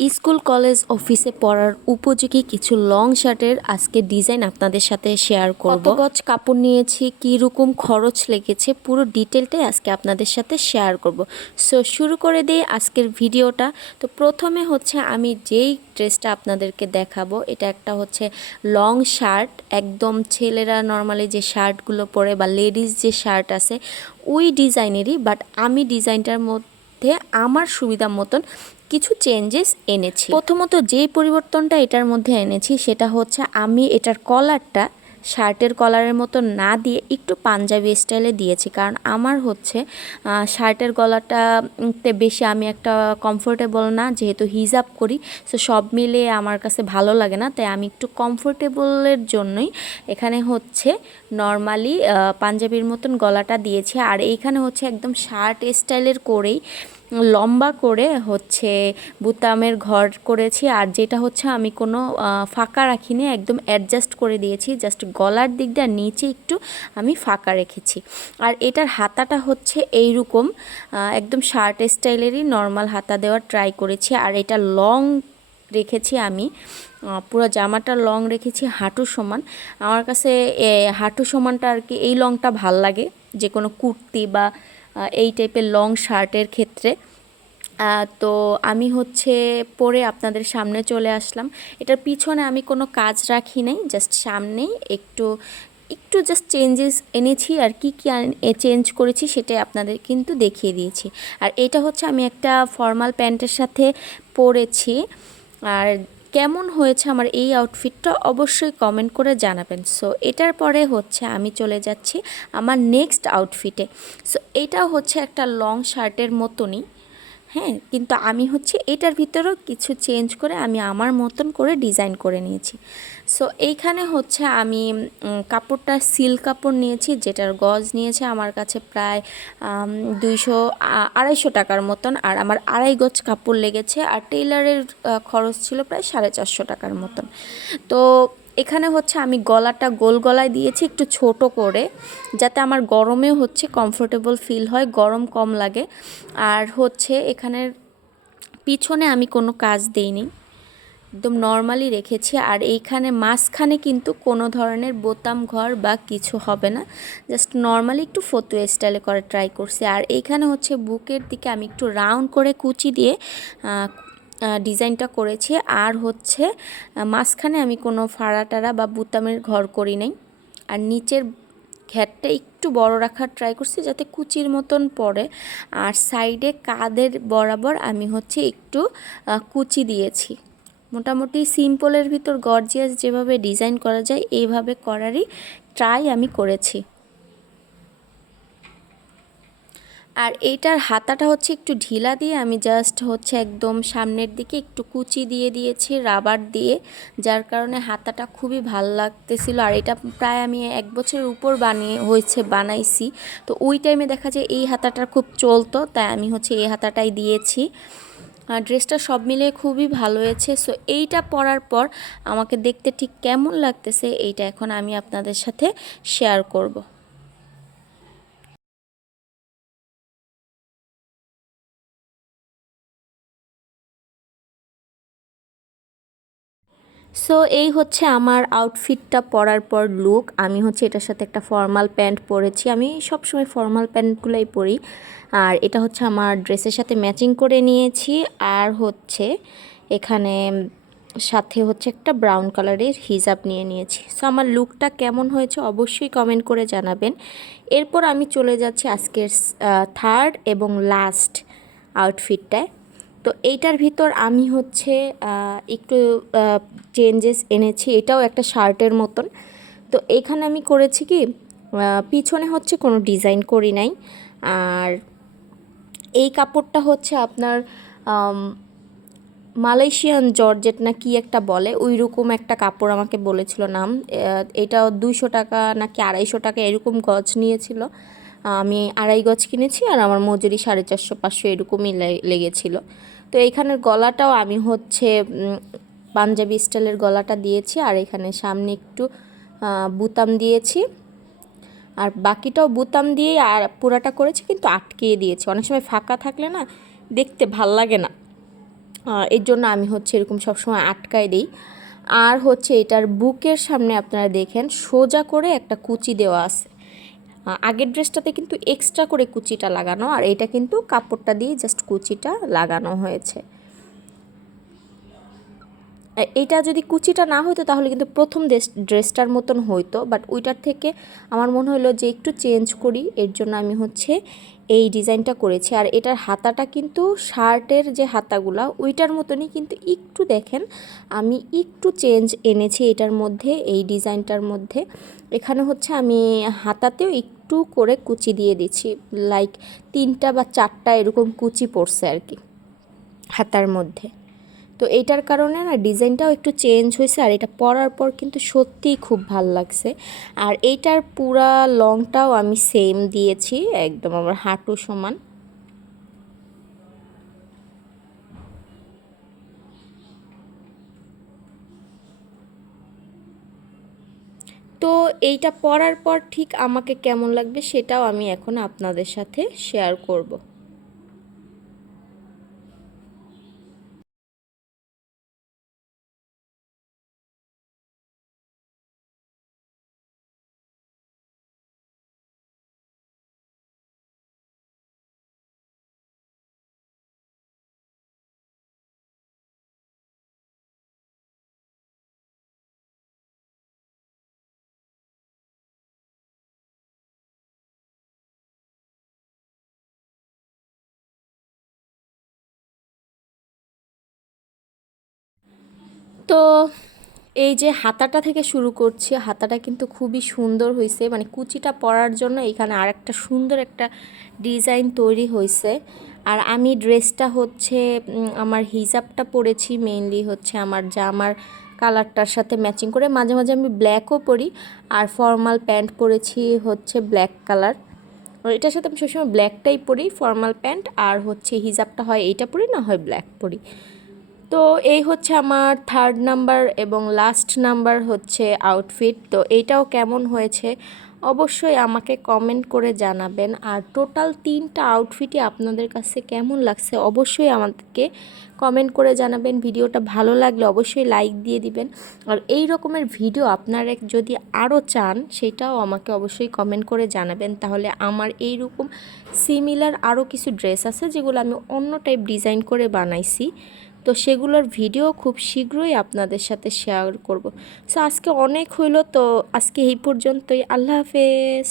School college অফিসে পরার উপযোগী কিছু লং শার্টের আজকে ডিজাইন আপনাদের সাথে শেয়ার করব। গজ কাপড় নিয়েছি, কী রকম খরচ লেগেছে, পুরো ডিটেলটাই আজকে আপনাদের সাথে শেয়ার করব। সো, শুরু করে দিই আজকের ভিডিওটা। তো, প্রথমে হচ্ছে আমি যেই ড্রেসটা আপনাদেরকে দেখাবো, এটা একটা হচ্ছে লং শার্ট। একদম ছেলেরা নর্মালি যে শার্টগুলো পরে বা লেডিস যে শার্ট আছে, ওই ডিজাইনেরই, বাট আমি ডিজাইনটার মধ্যে আমার সুবিধা মতন কিছু চেঞ্জেস এনেছি। প্রথমত যেই পরিবর্তনটা এটার মধ্যে এনেছি সেটা হচ্ছে আমি এটার কলারটা শার্টের কলারের মতো না দিয়ে একটু পাঞ্জাবি স্টাইলে দিয়েছি। কারণ আমার হচ্ছে শার্টের গলাটা উম, তে বেশি আমি একটা কমফোর্টেবল না যেহেতু হিজাব করি সো সব মিলিয়ে আমার কাছে ভালো লাগে না। তাই আমি একটু কমফোর্টেবলের জন্যই এখানে হচ্ছে নর্মালি পাঞ্জাবির মতন গলাটা দিয়েছি। আর এইখানে হচ্ছে একদম শার্ট স্টাইলের করেই লম্বা করে হচ্ছে বুতামের ঘর করেছি। আর যেটা হচ্ছে আমি কোনো ফাঁকা রাখিনি একদম অ্যাডজাস্ট করে দিয়েছি। জাস্ট গলার দিক দিয়ে নিচে একটু আমি ফাঁকা রেখেছি। আর এটার হাতাটা হচ্ছে এইরকম আহ, একদম শার্ট স্টাইলেরই নর্মাল হাতা দেওয়ার ট্রাই করেছি। আর এটা লং রেখেছি আমি পুরো জামাটা লং রেখেছি হাঁটু সমান। আমার কাছে হাঁটু সমানটা আর কি এই লংটা ভালো লাগে। যে কোনো কুর্তি বা এই টাইপের লং শার্টের ক্ষেত্রে। তো আমি হচ্ছে পরে আপনাদের সামনে চলে আসলাম। এটার পিছনে আমি কোনো কাজ রাখি নাই জাস্ট সামনেই একটু একটু জাস্ট চেঞ্জেস এনেছি আর কি কী চেঞ্জ করেছি সেটাই আপনাদের কিন্তু দেখিয়ে দিয়েছি। আর এটা হচ্ছে আমি একটা ফর্মাল প্যান্টের সাথে পরেছি। আর কেমন হয়েছে আমার এই আউটফিটটা অবশ্যই কমেন্ট করে জানাবেন। সো এটার পরে হচ্ছে আমি চলে যাচ্ছি আমার নেক্সট আউটফিটে সো এটা হচ্ছে একটা লং শার্টের মতনই। হ্যাঁ কিন্তু আমি হচ্ছে এটার ভিতরেও কিছু চেঞ্জ করে আমি আমার মতন করে ডিজাইন করে নিয়েছি। সো এইখানে হচ্ছে আমি কাপড়টা সিল্ক কাপড় নিয়েছি, যেটার গজ নিয়েছে আমার কাছে প্রায় দুইশো আড়াইশো টাকার মতন, আর আমার আড়াই গজ কাপড় লেগেছে, আর টেইলারের খরচ ছিল প্রায় সাড়ে চারশো টাকার মতন। তো এখানে হচ্ছে আমি গলাটা গোল গলায় দিয়েছি, একটু ছোট করে, যাতে আমার গরমেও হচ্ছে কমফোর্টেবল ফিল হয়, গরম কম লাগে। আর হচ্ছে এখানের পিছনে আমি কোনো কাজ দেইনি, একদম নর্মালি রেখেছি। আর এইখানে মাঝখানে কিন্তু কোনো ধরনের বোতাম ঘর বা কিছু হবে না জাস্ট নর্মালি একটু ফতুয়া স্টাইলে করে ট্রাই করছি। আর এইখানে হচ্ছে বুকের দিকে আমি একটু রাউন্ড করে কুচি দিয়ে ডিজাইনটা করেছি। আর হচ্ছে মাঝখানে আমি কোনো ফাড়া টাড়া বা বুতামের ঘর করি নাই। আর নিচের ঘ্যাটটা একটু বড় রাখার ট্রাই করছি যাতে কুচির মতন পড়ে। আর সাইডে কাদের বরাবর আমি হচ্ছে একটু কুচি দিয়েছি। মোটামুটি সিম্পলের ভিতর গর্জিয়াস যেভাবে ডিজাইন করা যায় এইভাবে করারই ট্রাই আমি করেছি। আর এইটার হাতাটা হচ্ছে একটু ঢিলা দিয়ে আমি জাস্ট হচ্ছে একদম সামনের দিকে একটু কুচি দিয়ে দিয়েছি রাবার দিয়ে, যার কারণে হাতাটা খুবই ভালো লাগতেছিল। আর এটা প্রায় আমি এক বছরের উপর বানিয়ে হয়েছে, বানাইছি। তো ওই টাইমে দেখা যায় এই হাতাটা খুব চলতো, তাই আমি হচ্ছে এই হাতাটাই দিয়েছি। আর ড্রেসটা সব মিলিয়ে খুবই ভালো হয়েছে। সো এইটা পরার পর আমাকে দেখতে ঠিক কেমন লাগতেছে, এইটা এখন আমি আপনাদের সাথে শেয়ার করব। সো এই হচ্ছে আমার আউটফিটটা পরার পর লুক আমি হচ্ছে এটার সাথে একটা ফর্মাল প্যান্ট পরেছি। আমি সবসময় ফর্মাল প্যান্টগুলোই পরি। আর এটা হচ্ছে আমার ড্রেসের সাথে ম্যাচিং করে নিয়েছি। আর হচ্ছে এখানে সাথে হচ্ছে একটা ব্রাউন কালারের হিজাব নিয়ে নিয়েছি। সো আমার লুকটা কেমন হয়েছে অবশ্যই কমেন্ট করে জানাবেন। এরপর আমি চলে যাচ্ছি আজকের থার্ড এবং লাস্ট আউটফিটটায় তো এইটার ভিতর আমি হচ্ছে একটু চেঞ্জেস এনেছি। এটাও একটা শার্টের মতন। তো এখানে আমি করেছি কি পিছনে হচ্ছে কোনো ডিজাইন করি নাই। আর এই কাপড়টা হচ্ছে আপনার মালয়েশিয়ান জর্জেট না কি একটা বলে ওই রকম একটা কাপড় আমাকে বলেছিল নাম। এটা দুইশো টাকা নাকি আড়াইশো টাকা এরকম গজ নিয়েছিল। আমি আড়াই গজ কিনেছি আর আমার মজুরি সাড়ে চারশো, পাঁচশো এরকমই লেগেছিল। তো এইখানের গলাটাও আমি হচ্ছে পাঞ্জাবি স্টাইলের গলাটা দিয়েছি আর এখানে সামনে একটু বুতাম দিয়েছি। আর বাকিটাও বুতাম দিয়ে আর পুরাটা করেছি কিন্তু আটকিয়ে দিয়েছি। অনেক সময় ফাঁকা থাকলে না দেখতে ভালো লাগে না। এর জন্য আমি হচ্ছে এরকম সবসময় আটকায় দিই। আর হচ্ছে এটার বুকের সামনে আপনারা দেখেন, সোজা করে একটা কুচি দেওয়া আছে। আগের ড্রেসটাতে কিন্তু এক্সট্রা করে কুচিটা লাগানো, আর এটা কিন্তু কাপড়টা দিয়ে জাস্ট কুচিটা লাগানো হয়েছে। এ- এইটা যদি কুচিটা না হতো তাহলে কিন্তু প্রথম ড্রেস- ড্রেসটার মতন হইতো বাট ওইটার থেকে আমার মনে হলো যে একটু চেঞ্জ করি, এর জন্য আমি হচ্ছে এই ডিজাইনটা করেছি। আর এটার হাতাটা কিন্তু শার্টের যে হাতাগুলা, ওইটার মতনই কিন্তু একটু দেখেন, আমি একটু চেঞ্জ এনেছি এটার মধ্যে, এই ডিজাইনটার মধ্যে। এখানে হচ্ছে আমি হাতাতেও একটু করে কুচি দিয়ে দিচ্ছি লাইক তিনটা বা চারটা এরকম কুচি পড়ছে আর কি হাতার মধ্যে। তো এটার কারণে না ডিজাইনটাও একটু চেঞ্জ হয়েছে আর এটা পরার পর কিন্তু সত্যিই খুব ভালো লাগছে। আর এইটার পুরা লংটাও আমি সেম দিয়েছি, একদম আমার হাঁটু সমান তো এইটা পড়ার পর ঠিক আমাকে কেমন লাগবে সেটাও আমি এখন আপনাদের সাথে শেয়ার করব। তো এই যে হাতাটা থেকে শুরু করছি, হাতাটা কিন্তু খুবই সুন্দর হয়েছে মানে কুচিটা পরার জন্য এখানে আরেকটা সুন্দর একটা ডিজাইন তৈরি হয়েছে আর আমি ড্রেসটা হচ্ছে আমার হিজাবটা পরেছি, মেইনলি হচ্ছে আমার জামার কালারটার সাথে ম্যাচিং করে। মাঝে মাঝে আমি ব্ল্যাকও পরি, আর ফর্মাল প্যান্ট পরেছি হচ্ছে ব্ল্যাক কালার। এটার সাথে আমি সবসময় ব্ল্যাকটাই পরি, ফর্মাল প্যান্ট, আর হচ্ছে হিজাবটা হয় এইটা পরি, না হয় ব্ল্যাক পরি। তো এই হচ্ছে আমার থার্ড নাম্বার এবং লাস্ট নাম্বার হচ্ছে আউটফিট তো এইটাও কেমন হয়েছে অবশ্যই আমাকে কমেন্ট করে জানাবেন। আর টোটাল তিনটা আউটফিটই আপনাদের কাছে কেমন লাগছে অবশ্যই আমাদেরকে কমেন্ট করে জানাবেন। ভিডিওটা ভালো লাগলে অবশ্যই লাইক দিয়ে দিবেন। আর এই রকমের ভিডিও আপনারা যদি আরও চান, সেটাও আমাকে অবশ্যই কমেন্ট করে জানাবেন। তাহলে আমার এই রকম সিমিলার আরও কিছু ড্রেস আছে যেগুলো আমি অন্য টাইপ ডিজাইন করে বানাইছি। তো সেগুলোর ভিডিও খুব শীঘ্রই আপনাদের সাথে শেয়ার করব। সো আজকে অনেক হইল, তো আজকে এই পর্যন্তই। আল্লাহ হাফেজ।